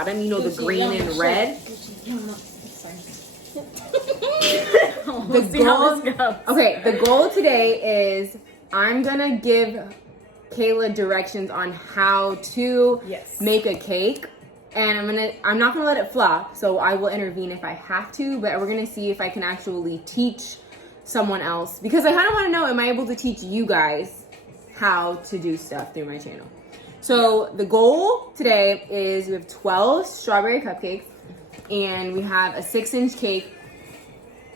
bottom. You know, the green and red. Okay, the goal today is I'm gonna give Kayla directions on how to make a cake, and I'm not gonna let it flop, so I will intervene if I have to, but we're gonna see if I can actually teach someone else, because I kind of want to know, am I able to teach you guys how to do stuff through my channel? So the goal today is we have 12 strawberry cupcakes, and we have a 6-inch cake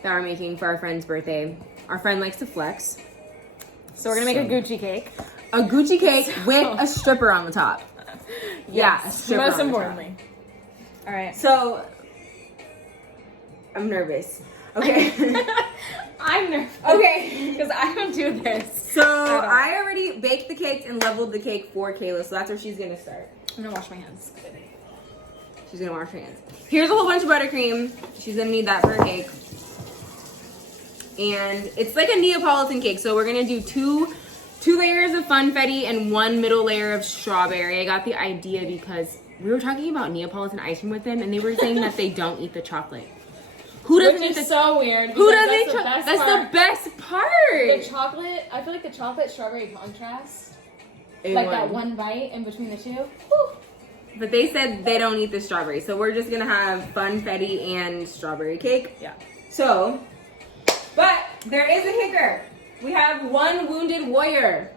that we're making for our friend's birthday. Our friend likes to flex. So we're gonna make a Gucci cake. A Gucci cake with a stripper on the top. Yeah, a stripper most on the importantly. top. All right. So, I'm nervous. Okay. I'm nervous. Okay. Because I don't do this. So, I already baked the cake and leveled the cake for Kayla, so that's where she's gonna start. I'm gonna wash my hands. She's gonna wash her hands. Here's a whole bunch of buttercream. She's gonna need that for her cake. And it's like a Neapolitan cake, so we're gonna do two layers of funfetti and 1 middle layer of strawberry. I got the idea because we were talking about Neapolitan ice cream with them, and they were saying that they don't eat the chocolate. Who doesn't eat the so weird? Who doesn't eat chocolate? That's the best part. The chocolate. I feel like the chocolate strawberry contrast, like that one bite in between the two. Whew. But they said they don't eat the strawberry, so we're just gonna have funfetti and strawberry cake. Yeah. So, but there is a kicker. We have one wounded warrior.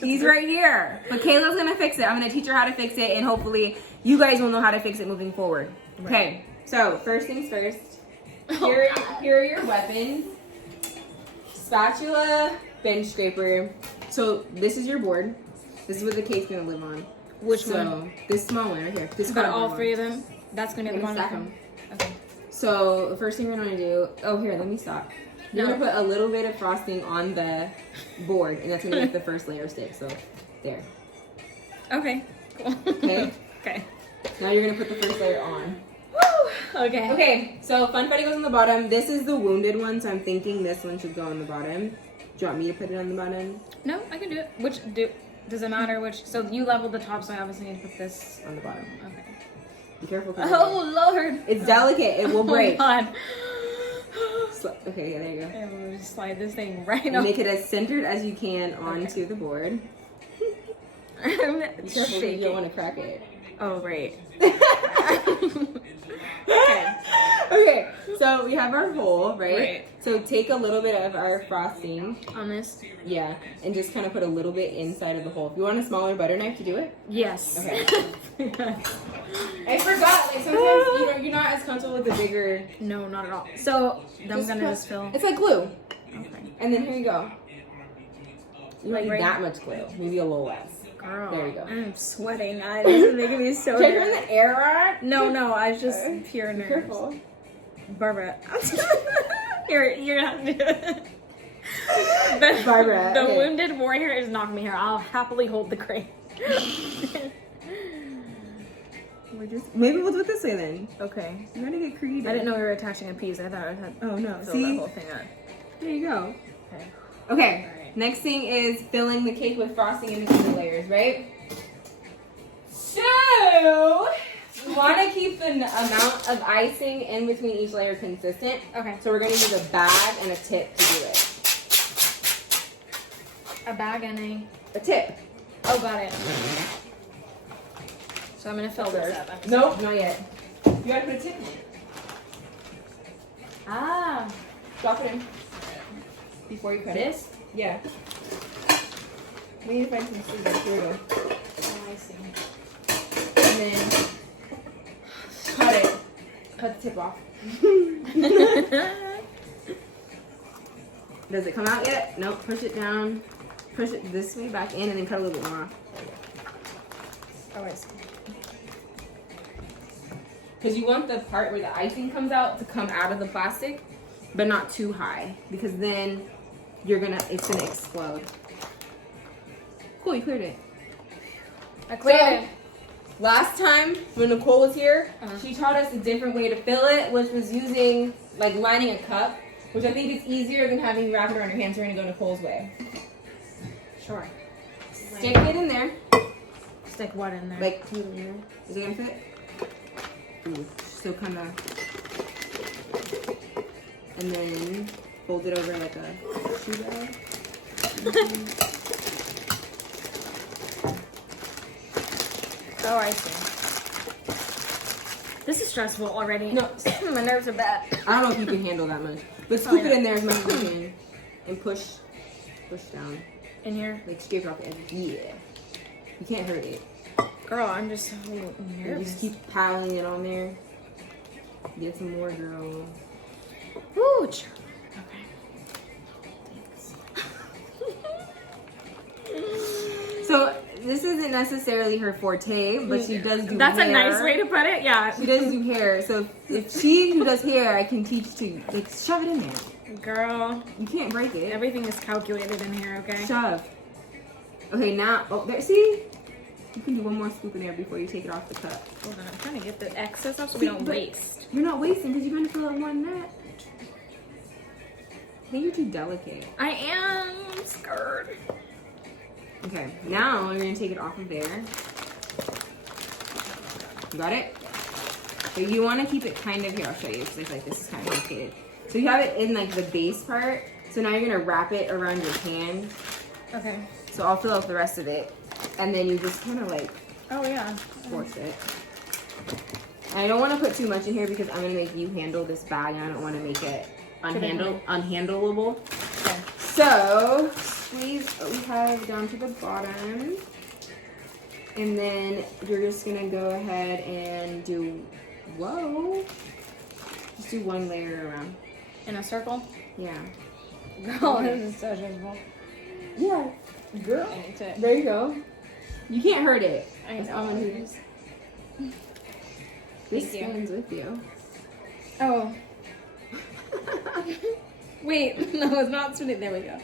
He's right here. But Kayla's gonna fix it. I'm gonna teach her how to fix it, and hopefully you guys will know how to fix it moving forward. Okay, so first things first. Here are your weapons. Spatula, bench scraper. So this is your board. This is what the cake's gonna live on. Which one? This small one right here. This got all 3 of them. That's gonna be the stack them. Okay. So the first thing we're gonna do. Oh, here, let me stop. You're gonna put a little bit of frosting on the board, and that's gonna make the first layer stick. So, there. Okay. Cool. Okay. Okay. Now you're gonna put the first layer on. Woo! Okay. Okay. So funfetti goes on the bottom. This is the wounded one, so I'm thinking this one should go on the bottom. Do you want me to put it on the bottom? No, I can do it. Does it matter which? So you leveled the top, so I obviously need to put this on the bottom. Okay. Be careful. Oh Lord! It's delicate. It will break. Oh my God. Okay, yeah, there you go. And we'll just slide this thing right and up. make it as centered as you can onto the board. Be careful, you don't want to crack it. Oh, right. Okay, so we have our hole, right? So take a little bit of our frosting. On this? Yeah, and just kind of put a little bit inside of the hole. If you want a smaller butter knife to do it? Yes. Okay. I forgot, like sometimes you're not as comfortable with the bigger... No, not at all. So, I'm gonna just fill... It's like glue. Okay. And then here you go. You don't need right that much glue. Maybe a little less. Girl, there you go. I'm sweating. This is making me so Can you turn the air on? No, I was just pure nerves. Careful. Barbara. You're gonna have to do it. Barbara. The wounded warrior is not me here. I'll happily hold the crate. Maybe we'll do it this way then. Okay. You gotta get creative. I didn't know we were attaching a piece. I thought I had. Oh no. Fill See? that whole thing up. There you go. Okay. Okay. Right. Next thing is filling the cake with frosting in between the layers, right? So we want to keep the amount of icing in between each layer consistent. Okay. So we're gonna use a bag and a tip to do it. A bag and a tip. Oh, got it. So I'm gonna fill this up. Nope, not yet. You gotta put a tip in it. Ah. Drop it in. Before you cut this? It. Yeah. We need to find some scissors. Here we go. Oh, I see. And then cut it. Cut the tip off. Does it come out yet? Nope. Push it down. Push it this way back in, and then cut a little bit more off. Oh, I see. Because you want the part where the icing comes out to come out of the plastic, but not too high, because then it's gonna explode. Cool, you cleared it. I cleared it. Last time when Nicole was here, she taught us a different way to fill it, which was using like lining a cup, which I think is easier than having you wrap it around your hands. We're gonna go Nicole's way. Sure. Stick it in there. stick what in there? Like, is it gonna fit? Ooh, so kind of. And then fold it over like a shoe bag. Oh, I see. This is stressful already. No, my nerves are bad. I don't know if you can handle that much, but scoop it in there as much as you can, and push down. In here? Like scrape it off the edge. Yeah, you can't hurt it. Girl, I'm just so You nervous. just keep piling it on there. Get some more, girl. Woo! Okay. So this isn't necessarily her forte, but she does do That's hair. a nice way to put it, yeah. She does do hair, so if she who does hair, I can teach to like shove it in there. Girl, You can't break it. everything is calculated in here, okay? Shove. Okay, now there. See, you can do one more scoop in there before you take it off the cup. Hold on, I'm trying to get the excess off so we don't But waste. You're not wasting because you're gonna fill up one net. I think you're too delicate. I am scared. Okay, now you're gonna take it off of there. You got it? So you want to keep it kind of here. I'll show you because I feel like this is kind of complicated. So you have it in like the base part. So now you're gonna wrap it around your hand. Okay. So I'll fill out the rest of it, and then you just kind of like Oh, yeah. force it. And I don't want to put too much in here because I'm gonna make you handle this bag, and I don't want to make it unhandleable. Okay. So squeeze what we have down to the bottom, and then you're just gonna go ahead and do just do one layer around. In a circle? Yeah. Girl, this is so stressful. Yeah, girl. I need to. There you go. You can't hurt it. I That's know. all I'm gonna do. This Thank you. spins with you. Oh. Wait, no, it's not spinning. There we go.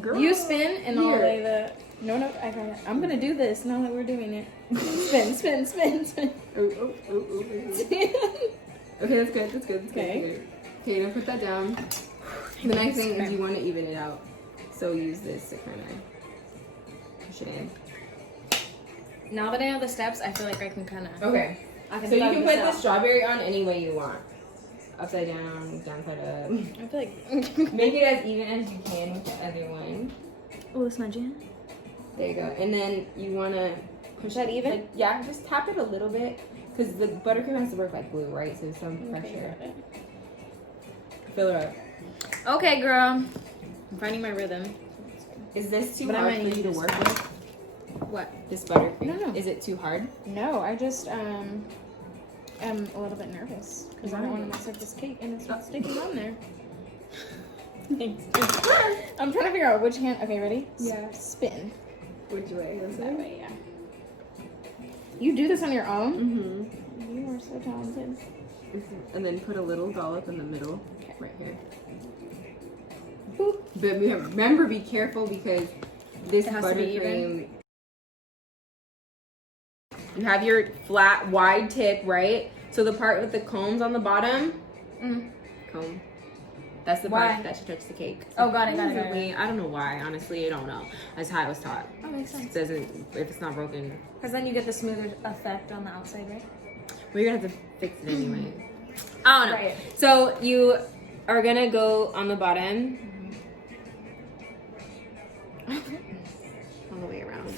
Girl. You spin and I'll Here. lay the. No, I got it. I'm gonna do this now that we're doing it. Spin, spin, spin, spin. Oh. Okay, that's good. That's good. Okay. Okay, now put that down. The next thing is you want to even it out. So use this to kind of push it in. Now that I know the steps, I feel like I can kind of. Okay. I can So you thug can this put the out. strawberry on any way you want. Upside down, downside up. I feel like. Make it as even as you can with the other one. Oh, smudge it. There you go. And then you want to push that even? Like, yeah, just tap it a little bit. Because the buttercream has to work like glue, right? So some pressure. Okay, Fill her up. okay, girl. I'm finding my rhythm. Is this too But I hard might for you need to this work with? What? This buttercream? No. Is it too hard? No, I just am a little bit nervous because I don't want to mess up this cake and it's not sticking on there. Thanks. I'm trying to figure out which hand. Okay, ready? Yeah. Spin. Which way? This That way, yeah. You do this on your own? Mm-hmm. You are so talented. And then put a little dollop in the middle, Okay. right here. Boop. But remember, be careful because this It has to be buttercream. You have your flat, wide tip, right? So the part with the combs on the bottom, comb. That's the Why? part that should touch the cake. Oh, got it. Supposedly, I don't know why. Honestly, I don't know. That's how I was taught. That makes sense. It doesn't, if it's not broken, Because then you get the smoother effect on the outside, right? well, you're gonna have to fix it anyway. I don't know. Right. So you are gonna go on the bottom. All the way around.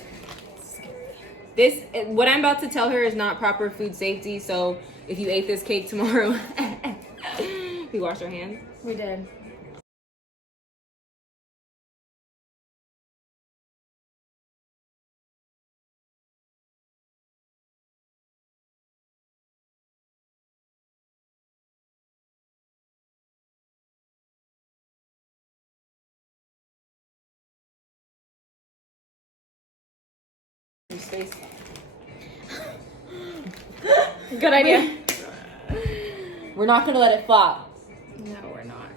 This, what I'm about to tell her is not proper food safety. So if you ate this cake tomorrow, we wash our hands. We did. Your space. Good idea. We're not gonna let it flop. No, we're not.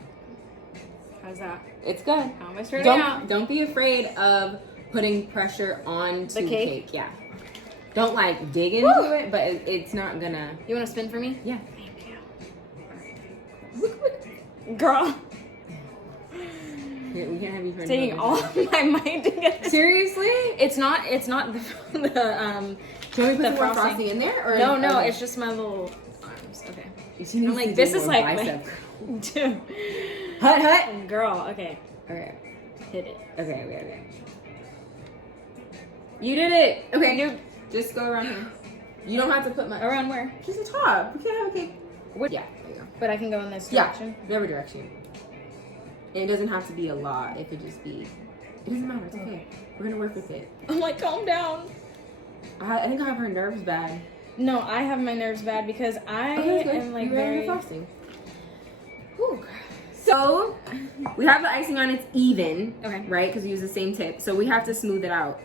How's that? It's good. How am I starting out? Don't be afraid of putting pressure onto The cake? Yeah. Don't like dig into it, but it's not gonna. You want to spin for me? Yeah. Thank you. Girl. We can't have you trying taking all my mind to get this. Seriously? It's not the Should we put some more frosting in there? Or no, it's just my little arms. Okay. I'm like, this is like dude. Hut. Girl, okay. Okay. Hit it. Okay. You did it. Okay, you just go around here. You don't have to put my around where? Just the top. We can't have a cake. Yeah, there you go. But I can go in this direction? Yeah, whatever direction. And it doesn't have to be a lot. It could just be... It doesn't matter. It's okay. We're going to work with it. I'm like, calm down. I think I have her nerves bad. No, I have my nerves bad because I am like very... frosting. Whew. So, we have the icing on. It's even. Okay. Right? Because we use the same tip. So, we have to smooth it out.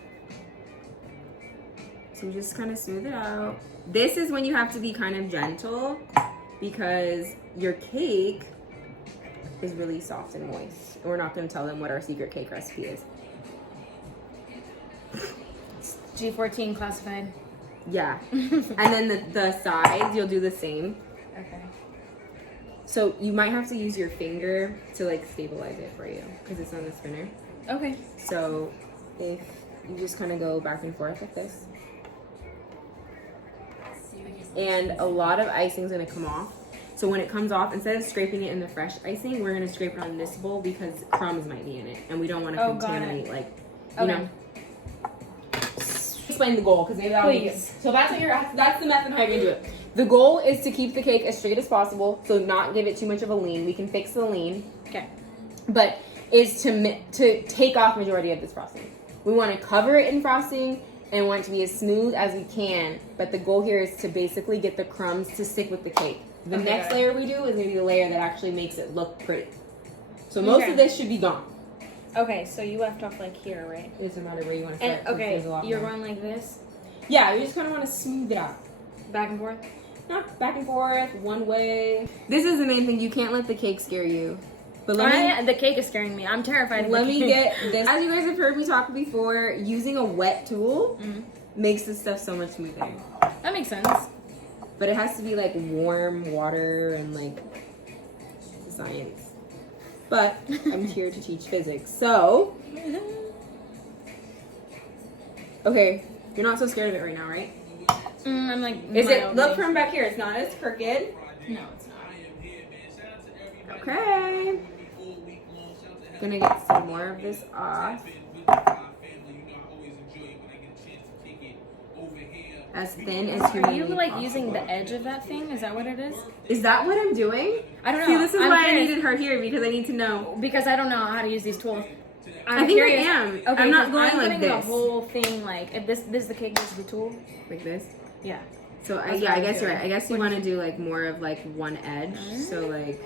So, just kind of smooth it out. This is when you have to be kind of gentle because your cake is really soft and moist. And we're not going to tell them what our secret cake recipe is. G14 classified. Yeah. And then the sides, you'll do the same. Okay. So you might have to use your finger to like stabilize it for you because it's on the spinner. Okay. So if you just kind of go back and forth like this. And a lot of icing is going to come off. So when it comes off, instead of scraping it in the fresh icing, we're going to scrape it on this bowl because crumbs might be in it. And we don't want to contaminate, like, you know. Explain the goal because maybe that'll be. So that's the method how you're going to do it. The goal is to keep the cake as straight as possible, so not give it too much of a lean. We can fix the lean. Okay. But is to take off majority of this frosting. We want to cover it in frosting and want it to be as smooth as we can. But the goal here is to basically get the crumbs to stick with the cake. The next layer we do is going to be the layer that actually makes it look pretty. So most of this should be gone. Okay, so you left off like here, right? It doesn't matter where you want to start. And okay, you're going like this? Yeah, you just kind of want to smooth it out. Back and forth? Not back and forth, one way. This is the main thing. You can't let the cake scare you. But the cake is scaring me. I'm terrified. Let me get this. As you guys have heard me talk before, using a wet tool makes this stuff so much smoother. That makes sense. But it has to be like warm water and like science. But I'm here to teach physics. So, okay, you're not so scared of it right now, right? I'm like, is it? Look from back here. It's not as crooked. No, it's not. Okay. Gonna get some more of this off. As thin as Are you like using the edge of that thing? Is that what it is? Is that what I'm doing? I don't know. See, this is why I needed her here because I need to know. Because I don't know how to use these tools. I think I am. Okay, I'm not going like this. The whole thing like if this is the cake, this is the tool. Like this? Yeah. So I guess you're right. I guess you want to do like more of like one edge. So like.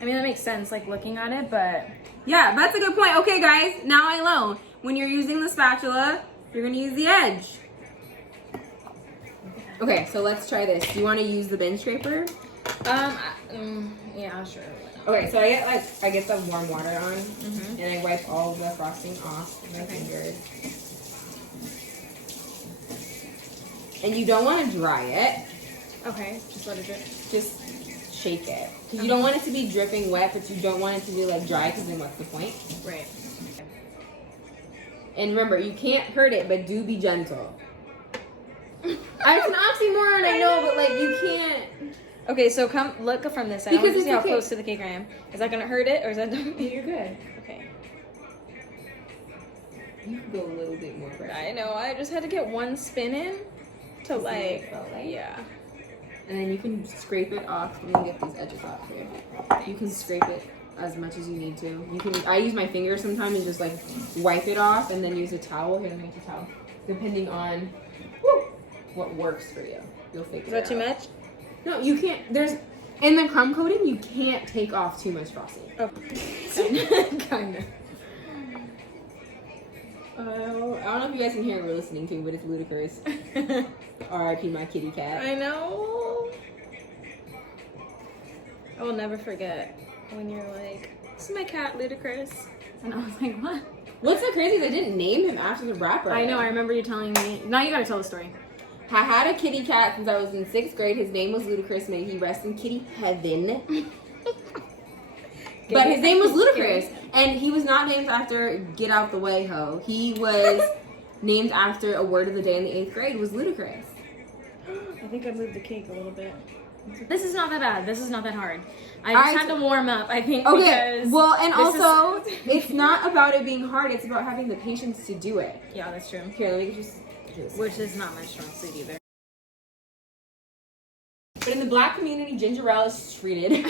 I mean that makes sense. Like looking at it, but. Yeah, that's a good point. Okay, guys. Now I know when you're using the spatula, you're gonna use the edge. Okay, so let's try this. Do you want to use the bin scraper? Yeah, sure. Okay, so I get the warm water on, and I wipe all the frosting off with my fingers. And you don't want to dry it. Okay, just let it drip. Just shake it. Because you don't want it to be dripping wet, but you don't want it to be like dry, because then what's the point? Right. And remember, you can't hurt it, but do be gentle. It's an oxymoron, I know, but like you can't. Okay, so come look from this side. Because I want to see how close to the cake I am. Is that gonna hurt it, or is that? You're good. Okay. You can go a little bit more pressure. I know. I just had to get one spin in to like, yeah. And then you can scrape it off. Let me get these edges off here. You can scrape it as much as you need to. You can. I use my fingers sometimes and just like wipe it off, and then use a towel. Here, let me get a towel. Depending on what works for you, you'll figure it out. Is that too much? No, you can't. In the crumb coating, you can't take off too much frosting. Oh, kind of. I don't know if you guys can hear what we're listening to, but it's ludicrous. R.I.P. my kitty cat. I know. I will never forget when you're like, "This is my cat, Ludacris," and I was like, "What?" What's so crazy? They didn't name him after the rapper. I know. I remember you telling me. Now you gotta tell the story. I had a kitty cat since I was in 6th grade. His name was Ludacris. May he rest in kitty heaven. But his name was Ludacris. And he was not named after Get Out the Way Ho. He was named after a word of the day in the 8th grade was ludicrous. I think I moved the cake a little bit. This is not that bad. This is not that hard. I just had to warm up, I think. Okay, well, and also, it's not about it being hard. It's about having the patience to do it. Yeah, that's true. Here, let me just... Which is not my strong suit either. But in the black community, ginger ale is treated.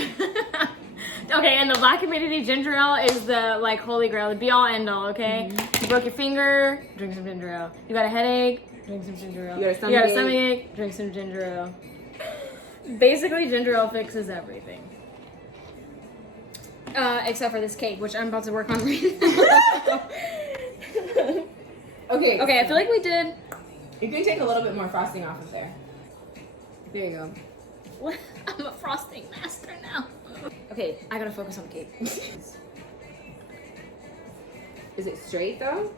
Okay, in the black community, ginger ale is the, like, holy grail, the be-all, end-all, okay? Mm-hmm. You broke your finger, drink some ginger ale. You got a headache, drink some ginger ale. You got a stomach, drink some ginger ale. Basically, ginger ale fixes everything. Except for this cake, which I'm about to work on right now. Okay, I feel like we did... You can take a little bit more frosting off of there. There you go. What? I'm a frosting master now. Okay, I gotta focus on the cake. Is it straight though?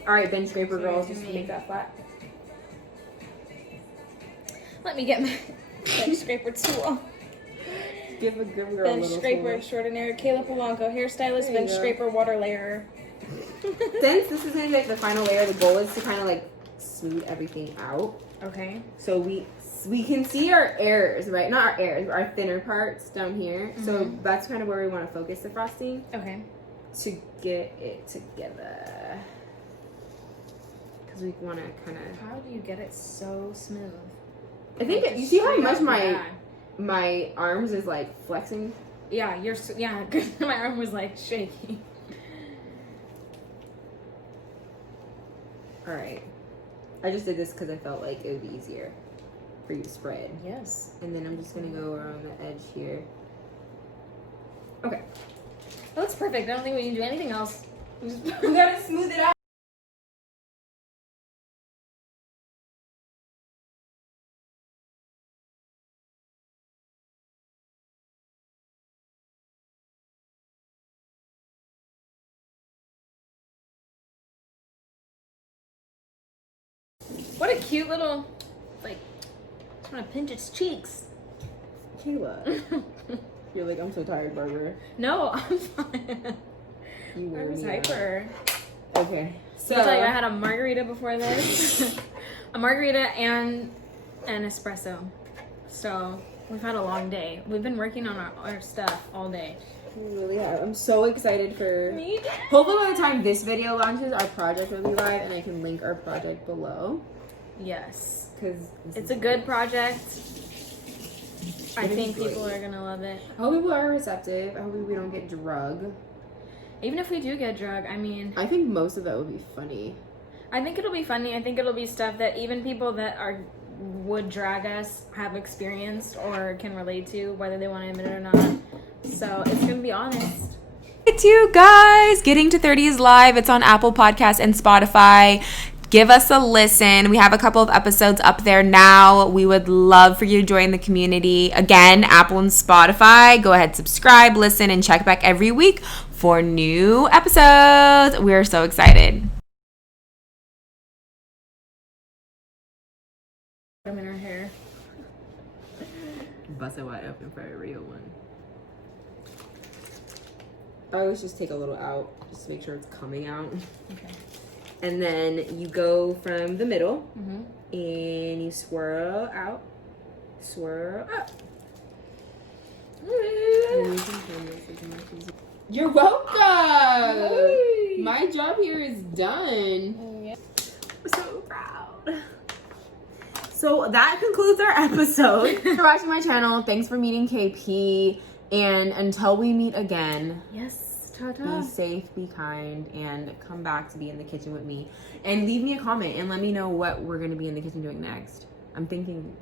Alright, bench scraper girls, just to make that flat. Let me get my bench scraper tool. Give a girl a bench little scraper tool. Extraordinaire. Kayla Polanco, hairstylist, bench scraper, water layer. Since this is gonna be like the final layer, the goal is to kind of like smooth everything out. Okay. So we can see our errors, right? Not our errors, but our thinner parts down here. Mm-hmm. So that's kind of where we want to focus the frosting. Okay. To get it together. Because we want to kind of... How do you get it so smooth? I think you see how much my arms is like flexing? Yeah, my arm was like shaking. All right. I just did this because I felt like it would be easier for you to spread. Yes. And then I'm just going to go around the edge here. Okay. That looks perfect. I don't think we need to do anything else. We got to smooth it out. What a cute little, like, just want to pinch its cheeks. Kayla. You're like, I'm so tired, Barbara. No, I'm fine. I was hyper. Okay. So I'll tell you, I had a margarita before this. A margarita and an espresso. So we've had a long day. We've been working on our stuff all day. We really have. I'm so excited for... Me too. Hopefully by the time this video launches, our project will be live and I can link our project below. Yes. Because it's a good project. I think people are going to love it. I hope people are receptive. I hope we don't get drug. Even if we do get drug, I mean... I think most of that would be funny. I think it'll be funny. I think it'll be stuff that even people that would drag us have experienced or can relate to, whether they want to admit it or not. So it's going to be honest. It's you guys. Getting to 30 is live. It's on Apple Podcasts and Spotify. Give us a listen. We have a couple of episodes up there now. We would love for you to join the community. Again, Apple and Spotify. Go ahead, subscribe, listen, and check back every week for new episodes. We're so excited. I'm in her hair. Bust it wide open for a real one. I always just take a little out, just to make sure it's coming out. Okay. And then you go from the middle, Mm-hmm. and you swirl out, swirl up. You're welcome! Hey. My job here is done. Yeah. I'm so proud. So that concludes our episode. Thanks for watching my channel. Thanks for meeting KP. And until we meet again, Yes, ta-ta. Be safe, be kind, and come back to be in the kitchen with me. And leave me a comment and let me know what we're going to be in the kitchen doing next. I'm thinking...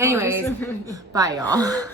Anyways, bye y'all.